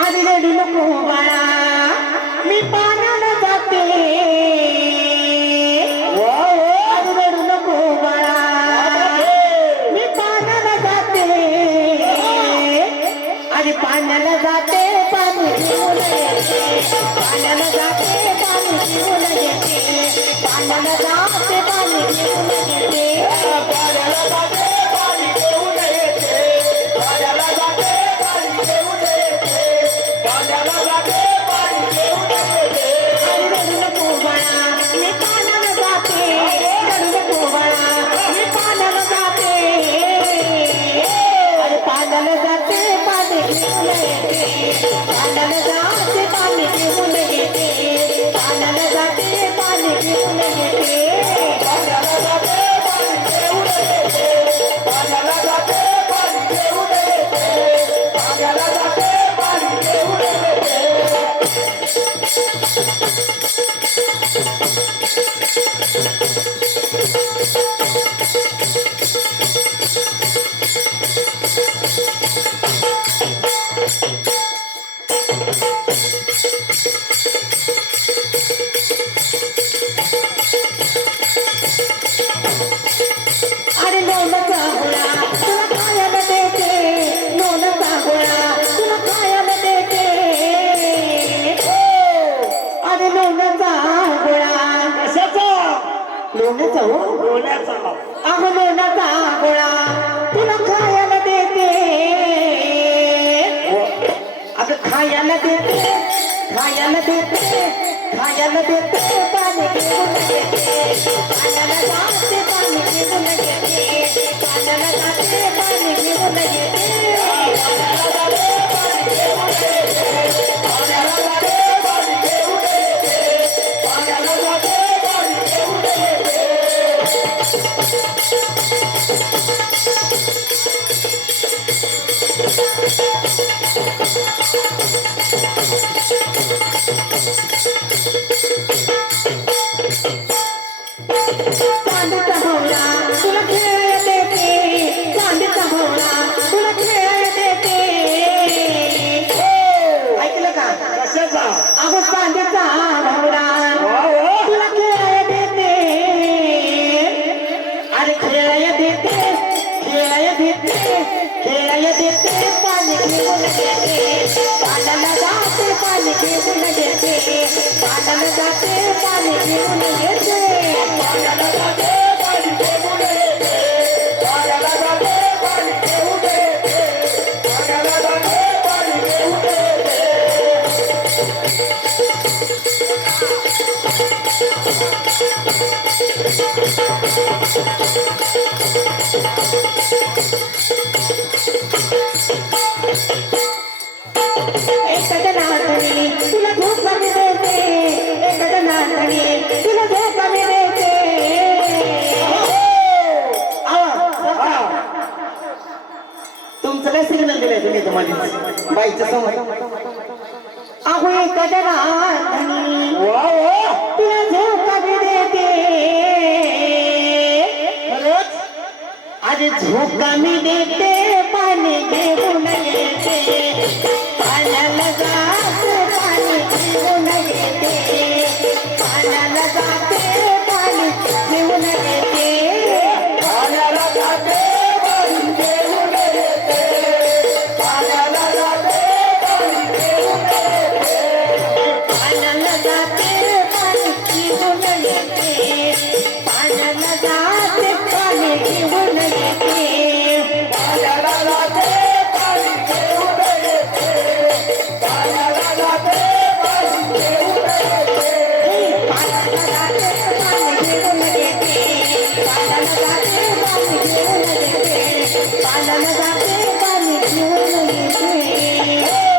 आधी रडू नको बाळा मी पाण्याला जाते आधी रडू नको बाळा मी पाण्याला जाते आधी पाण्याला जाते पाणी घेऊन येते पाण्याला जाते पाणी घेऊन येते पाण्याला जाते पाणी घेऊन येते पाण्याला जाते पाणी घेऊन येते पाण्याला जाते पाणी घेऊन येते पाण्याला जाते पाणी घेऊन येते आधी रडू नको बाळा मी पाण्याला जाते रडू नको बाळा मी पाण्याला जाते अरे पाण्याला जाते पाणी घेऊन येते पाण्याला जाते पाणी घेऊन येते पाण्याला जाते पाणी घेऊन येते पाण्याला जाते पाणी घेऊन येते पाण्याला जाते पाणी घेऊन येते पाण्याला जाते पाणी घेऊन येते अरे लोणचा गोळा तुला खायला देते लोणचा गोळा तुला खायला देते अरे लोणचा गोळा कशाचा लोणचा हो बोलायचा अहो लोणचा गोळा तुला खायला देते अगं खायला देते खायला देते खायला देते पाणी घेऊन येते पाण्याला जाते पाणी घेऊन येते पाण्याला जाते पाणी घेऊन येते पाण्याला जाते पाणी घेऊन येते पाण्याला जाते पाणी घेऊन येते पाण्याला जाते पाणी घेऊन येते चांदीचा भोवळा तुला खेळायला देते चांदीचा भोवळा तुला खेळायला देते ऐकलं का कशाचा अगो चांदीचा भोवळा तुला खेळायला देते अरे खेळायला देते खेळायला देते खेळायला देते पाणी घेऊन येते पाण्याला जाते पाणी घेऊन येते पाण्याला जाते पाणी घेऊन येते पाण्याला जाते पाणी घेऊन येते पाण्याला जाते पाणी घेऊन येते पाण्याला जाते पाणी घेऊन येते एखाद्या नातनी तुला धोका मी देते एखाद्या नातनी तुला धोका मी देते तुमचं काय सिग्नल दिलंय तुम्ही तुम्हाला बाईचं समोर अहो एखाद्या नातनी तुला धोका मी देते अरे झोका मी देते पाणी घेऊन येते पाण्याला जाते पाणी घेऊन येते पाण्याला जाते पाणी घेऊन येते पाण्याला जाते पाणी घेऊन येते पाण्याला जाते पाणी घेऊन येते पाण्याला जाते पाणी घेऊन येते पाण्याला जाते पाणी घेऊन येते पाण्याला जाते पाणी घेऊन येते पाण्याला जाते पाणी घेऊन येते पाण्याला जाते पाणी घेऊन येते पाण्याला जाते पाणी घेऊन येते पाण्याला जाते पाणी घेऊन येते